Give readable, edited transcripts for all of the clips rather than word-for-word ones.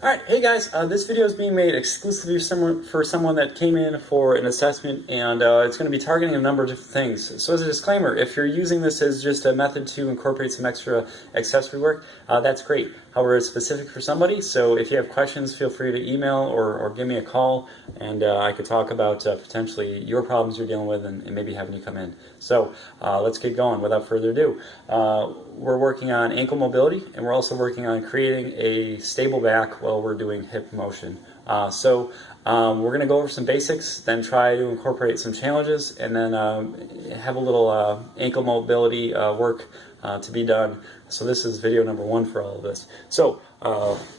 Alright, hey guys, this video is being made exclusively for someone that came in for an assessment, and it's going to be targeting a number of different things. So as a disclaimer, if you're using this as just a method to incorporate some extra accessory work, that's great. However, it's specific for somebody, so if you have questions, feel free to email or give me a call, and I could talk about potentially your problems you're dealing with and maybe having you come in. So let's get going without further ado. We're working on ankle mobility, and we're also working on creating a stable back while we're doing hip motion. We're going to go over some basics, then try to incorporate some challenges, and then have a little ankle mobility work to be done. So this is video number 1 for all of this. So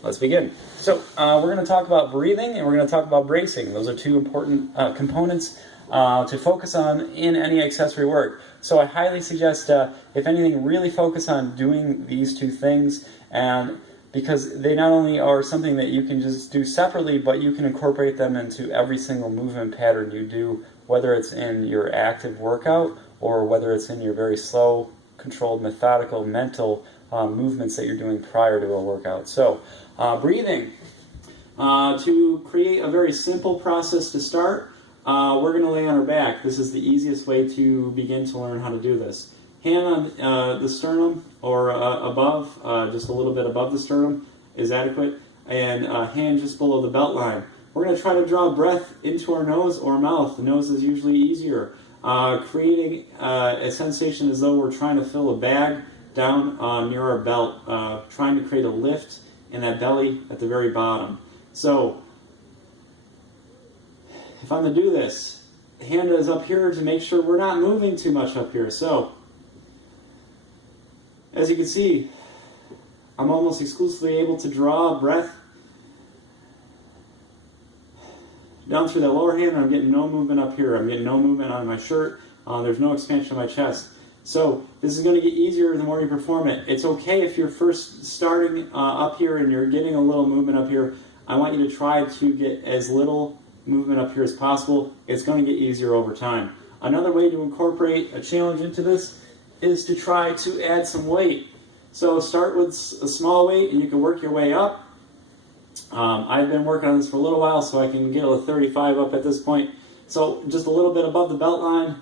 let's begin. So we're going to talk about breathing, and we're going to talk about bracing. Those are two important components to focus on in any accessory work. So I highly suggest, if anything, really focus on doing these two things, and because they not only are something that you can just do separately, but you can incorporate them into every single movement pattern you do, whether it's in your active workout or whether it's in your very slow, controlled, methodical, mental movements that you're doing prior to a workout. So, breathing. To create a very simple process to start, we're going to lay on our back. This is the easiest way to begin to learn how to do this. Hand on the sternum or above, just a little bit above the sternum is adequate, and hand just below the belt line. We're going to try to draw breath into our nose or mouth. The nose is usually easier, creating a sensation as though we're trying to fill a bag down near our belt, trying to create a lift in that belly at the very bottom. So if I'm going to do this, hand is up here to make sure we're not moving too much up here. So as you can see, I'm almost exclusively able to draw breath down through that lower hand. I'm getting no movement up here. I'm getting no movement on my shirt. There's no expansion of my chest. So this is going to get easier the more you perform it. It's okay if you're first starting up here and you're getting a little movement up here. I want you to try to get as little movement up here as possible. It's going to get easier over time. Another way to incorporate a challenge into this is to try to add some weight. So start with a small weight and you can work your way up. I've been working on this for a little while, so I can get a 35 up at this point. So just a little bit above the belt line.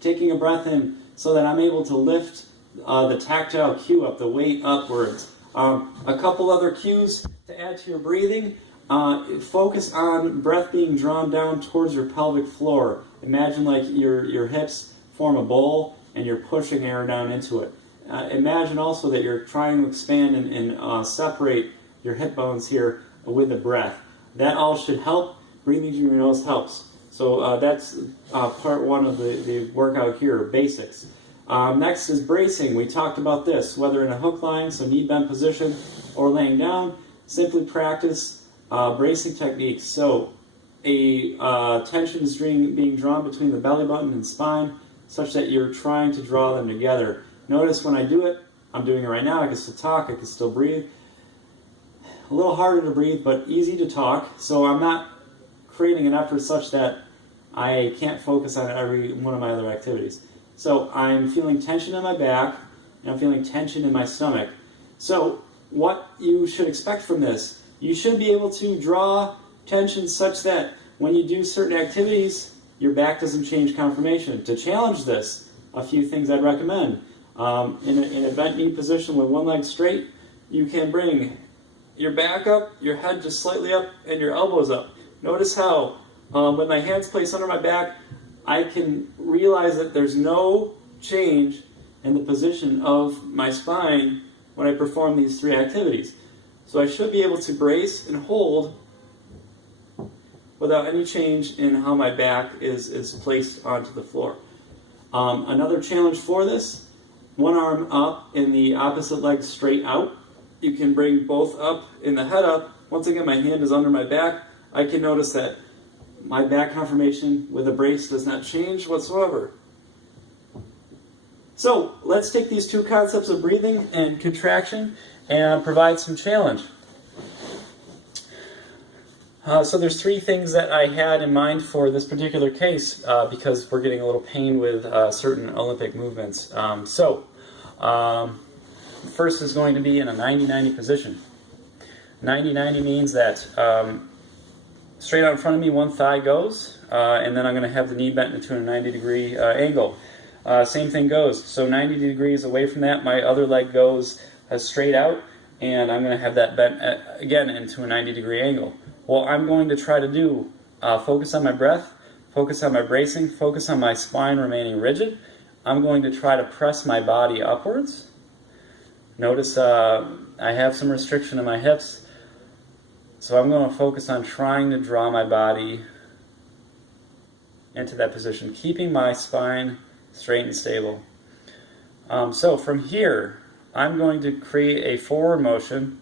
Taking a breath in so that I'm able to lift the tactile cue up, the weight upwards. A couple other cues to add to your breathing. Focus on breath being drawn down towards your pelvic floor. Imagine like your hips form a bowl and you're pushing air down into it. Imagine also that you're trying to expand and separate your hip bones here with the breath. That all should help. Breathing through your nose helps. So that's part 1 of the workout here, basics. Next is bracing. We talked about this, whether in a hook line, so knee bent position, or laying down. Simply practice bracing techniques. So a tension is being drawn between the belly button and spine, such that you're trying to draw them together. Notice when I do it, I'm doing it right now, I can still talk, I can still breathe. A little harder to breathe, but easy to talk, so I'm not creating an effort such that I can't focus on every one of my other activities. So I'm feeling tension in my back, and I'm feeling tension in my stomach. So what you should expect from this, you should be able to draw tension such that when you do certain activities, your back doesn't change conformation. To challenge this, a few things I'd recommend. In a bent knee position with one leg straight, you can bring your back up, your head just slightly up, and your elbows up. Notice how when my hands placed under my back, I can realize that there's no change in the position of my spine when I perform these 3 activities. So I should be able to brace and hold without any change in how my back is placed onto the floor. Another challenge for this, one arm up and the opposite leg straight out. You can bring both up and the head up. Once again, my hand is under my back. I can notice that my back conformation with a brace does not change whatsoever. So let's take these 2 concepts of breathing and contraction and provide some challenge. So there's 3 things that I had in mind for this particular case because we're getting a little pain with certain Olympic movements. First is going to be in a 90-90 position. 90-90 means that straight out in front of me, one thigh goes, and then I'm going to have the knee bent into a 90-degree angle. Same thing goes. So 90 degrees away from that, my other leg goes straight out, and I'm going to have that bent again into a 90-degree angle. What I'm going to try to do, focus on my breath, focus on my bracing, focus on my spine remaining rigid. I'm going to try to press my body upwards. Notice I have some restriction in my hips, so I'm going to focus on trying to draw my body into that position, keeping my spine straight and stable. So from here, I'm going to create a forward motion.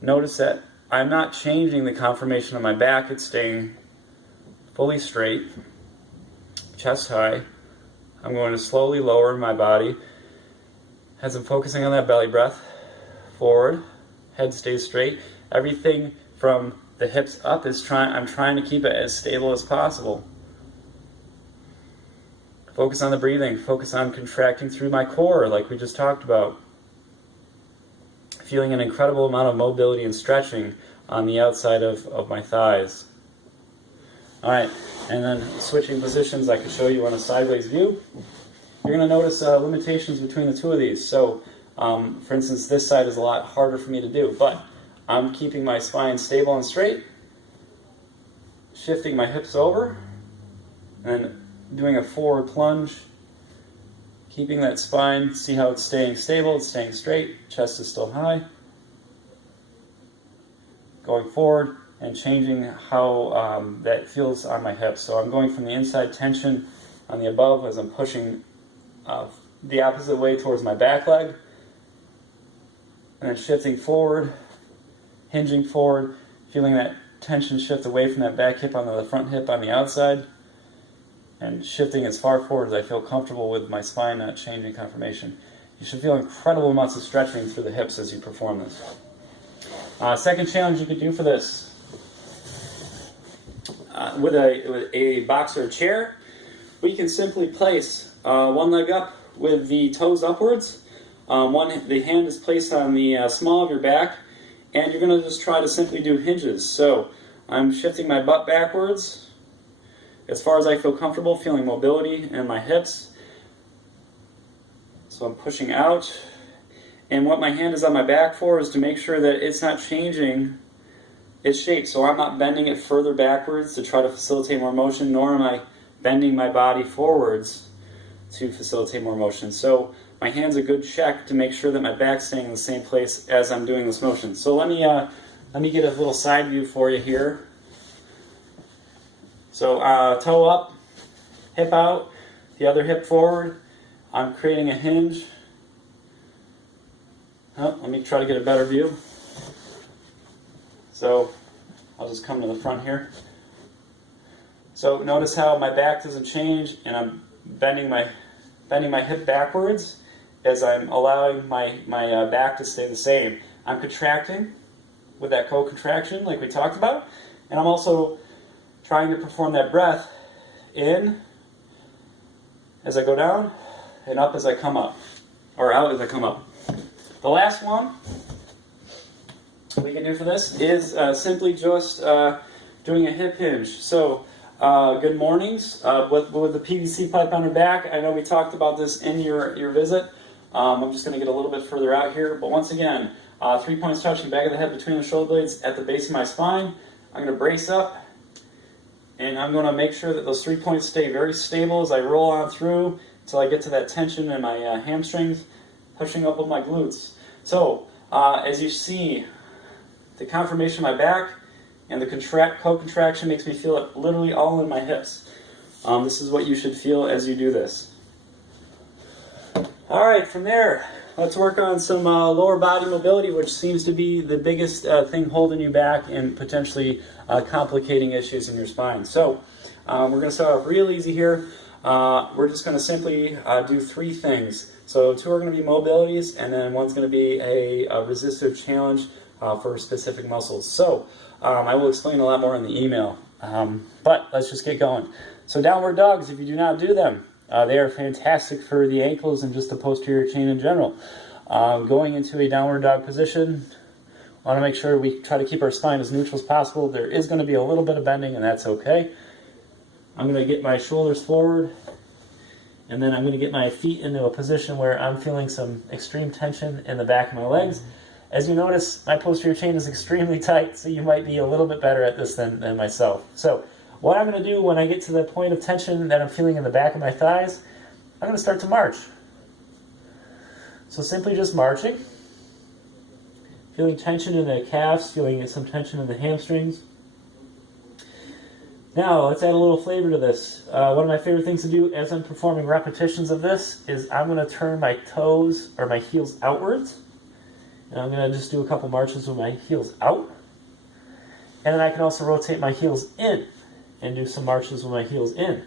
Notice that I'm not changing the conformation of my back, it's staying fully straight, chest high. I'm going to slowly lower my body as I'm focusing on that belly breath. Forward, head stays straight. Everything from the hips up is I'm trying to keep it as stable as possible. Focus on the breathing, focus on contracting through my core like we just talked about. Feeling an incredible amount of mobility and stretching on the outside of my thighs. Alright, and then switching positions I can show you on a sideways view. You're going to notice limitations between the two of these. So, for instance, this side is a lot harder for me to do, but I'm keeping my spine stable and straight, shifting my hips over, and doing a forward plunge, keeping that spine. See how it's staying stable, it's staying straight, chest is still high. Going forward and changing how that feels on my hips. So I'm going from the inside tension on the above as I'm pushing the opposite way towards my back leg, and then shifting forward, hinging forward, feeling that tension shift away from that back hip onto the front hip on the outside, and shifting as far forward as I feel comfortable with my spine not changing conformation. You should feel incredible amounts of stretching through the hips as you perform this. Second challenge you could do for this, with a box or a chair, we can simply place one leg up with the toes upwards. The hand is placed on the small of your back, and you're going to just try to simply do hinges. So I'm shifting my butt backwards as far as I feel comfortable, feeling mobility in my hips. So I'm pushing out, and what my hand is on my back for is to make sure that it's not changing its shape. So I'm not bending it further backwards to try to facilitate more motion, nor am I bending my body forwards to facilitate more motion. So my hand's a good check to make sure that my back's staying in the same place as I'm doing this motion. So let me get a little side view for you here. So toe up, hip out, the other hip forward. I'm creating a hinge. Oh, let me try to get a better view. So I'll just come to the front here. So notice how my back doesn't change, and I'm bending my hip backwards as I'm allowing my back to stay the same. I'm contracting with that co-contraction like we talked about, and I'm also trying to perform that breath in as I go down and up as I come up, or out as I come up. The last one we can do for this is simply just doing a hip hinge. So good mornings with the PVC pipe on your back. I know we talked about this in your visit. I'm just going to get a little bit further out here, but once again, 3 points touching back of the head between the shoulder blades at the base of my spine. I'm going to brace up, and I'm going to make sure that those 3 points stay very stable as I roll on through until I get to that tension in my hamstrings, pushing up with my glutes. So as you see, the conformation of my back and the co-contraction makes me feel it literally all in my hips. This is what you should feel as you do this. All right, from there, let's work on some lower body mobility, which seems to be the biggest thing holding you back and potentially complicating issues in your spine. So we're going to start off real easy here. We're just going to simply do 3 things. So 2 are going to be mobilities, and then 1's going to be a resistive challenge for specific muscles. So I will explain a lot more in the email, but let's just get going. So downward dogs, if you do not do them, they are fantastic for the ankles and just the posterior chain in general. Going into a downward dog position, I want to make sure we try to keep our spine as neutral as possible. There is going to be a little bit of bending, and that's okay. I'm going to get my shoulders forward, and then I'm going to get my feet into a position where I'm feeling some extreme tension in the back of my legs. As you notice, my posterior chain is extremely tight, so you might be a little bit better at this than myself. So what I'm going to do when I get to the point of tension that I'm feeling in the back of my thighs, I'm going to start to march. So simply just marching, feeling tension in the calves, feeling some tension in the hamstrings. Now, let's add a little flavor to this. One of my favorite things to do as I'm performing repetitions of this is I'm going to turn my toes or my heels outwards. And I'm going to just do a couple marches with my heels out. And then I can also rotate my heels in and do some marches with my heels in.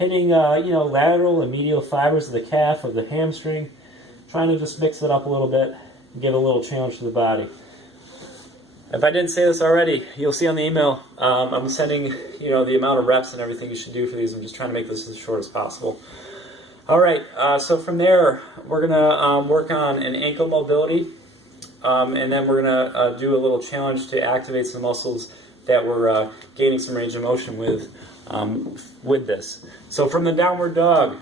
Hitting lateral and medial fibers of the calf or the hamstring. Trying to just mix it up a little bit and give a little challenge to the body. If I didn't say this already, you'll see on the email, I'm sending, the amount of reps and everything you should do for these. I'm just trying to make this as short as possible. All right, so from there, we're going to work on an ankle mobility, and then we're going to do a little challenge to activate some muscles that we're gaining some range of motion with this. So from the downward dog,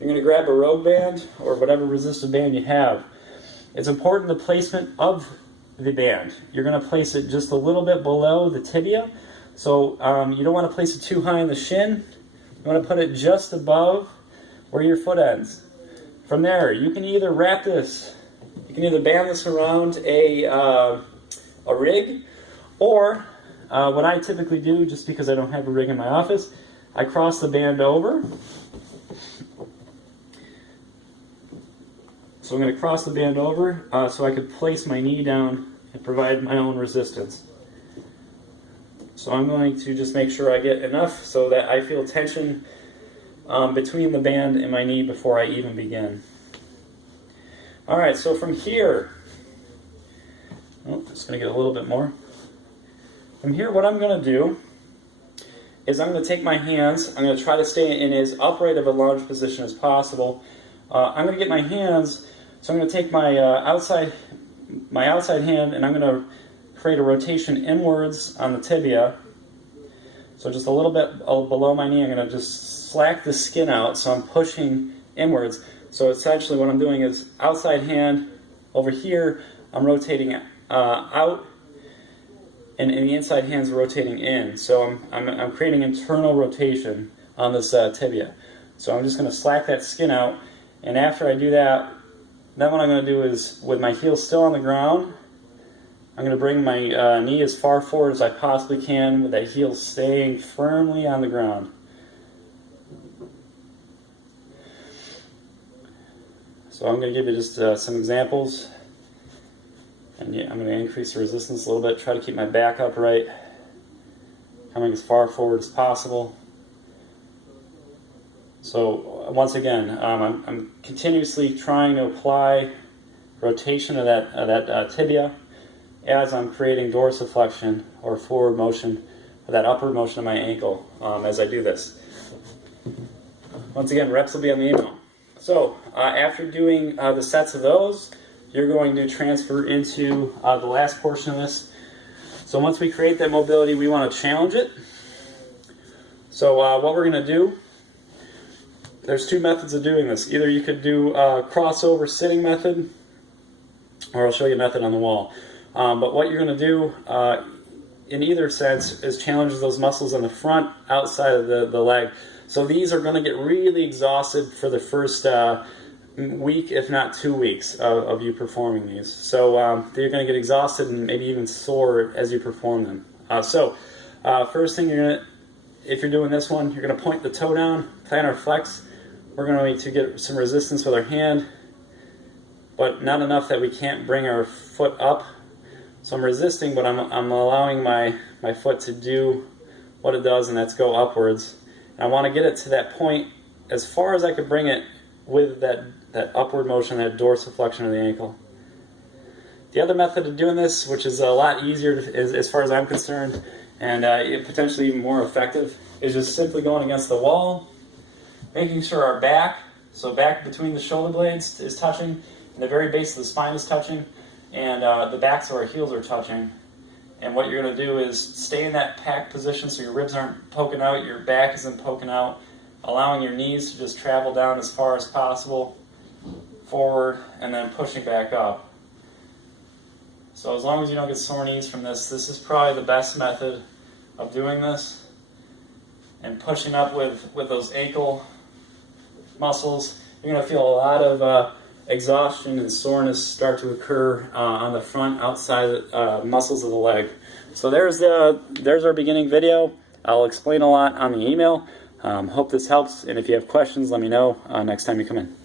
you're going to grab a rogue band or whatever resistive band you have. It's important the placement of the band. You're going to place it just a little bit below the tibia. So you don't want to place it too high in the shin. You want to put it just above where your foot ends. From there, you can either wrap this, you can either band this around a rig, or what I typically do, just because I don't have a rig in my office, I cross the band over. So I'm going to cross the band over so I could place my knee down and provide my own resistance. So I'm going to just make sure I get enough so that I feel tension between the band and my knee before I even begin. Alright, so from here, just going to get a little bit more. From here, what I'm going to do is I'm going to take my hands, I'm going to try to stay in as upright of a lunge position as possible. I'm going to get my hands, so I'm going to take my outside hand and I'm going to create a rotation inwards on the tibia. So just a little bit below my knee, I'm going to just slack the skin out so I'm pushing inwards. So essentially what I'm doing is outside hand over here, I'm rotating out, and the inside hand's rotating in. So I'm creating internal rotation on this tibia. So I'm just going to slack that skin out, and after I do that, then what I'm going to do is, with my heel still on the ground, I'm going to bring my knee as far forward as I possibly can with that heel staying firmly on the ground. So I'm going to give you just some examples. And yeah, I'm going to increase the resistance a little bit, try to keep my back upright, coming as far forward as possible. So once again, I'm continuously trying to apply rotation of that tibia as I'm creating dorsiflexion or forward motion, or that upward motion of my ankle as I do this. Once again, reps will be on the email. So after doing the sets of those, you're going to transfer into the last portion of this. So once we create that mobility, we want to challenge it. So what we're going to do, there's two methods of doing this. Either you could do a crossover sitting method, or I'll show you a method on the wall. But what you're going to do in either sense is challenge those muscles on the front, outside of the leg. So these are going to get really exhausted for the first week, if not 2 weeks, of you performing these. So you're going to get exhausted and maybe even sore as you perform them. First thing if you're doing this one, you're going to point the toe down, plantar flex. We're going to get some resistance with our hand, but not enough that we can't bring our foot up. So I'm resisting, but I'm allowing my foot to do what it does, and that's go upwards. And I want to get it to that point as far as I could bring it with that upward motion, that dorsiflexion of the ankle. The other method of doing this, which is a lot easier as far as I'm concerned, and potentially even more effective, is just simply going against the wall, making sure our back, so back between the shoulder blades is touching, And the very base of the spine is touching, and the backs of our heels are touching. And what you're going to do is stay in that packed position so your ribs aren't poking out, your back isn't poking out, allowing your knees to just travel down as far as possible, forward, and then pushing back up. So as long as you don't get sore knees from this, this is probably the best method of doing this. And pushing up with those ankle muscles, you're going to feel a lot of exhaustion and soreness start to occur on the front outside muscles of the leg. So there's our beginning video. I'll explain a lot on the email. Hope this helps, and if you have questions, let me know next time you come in.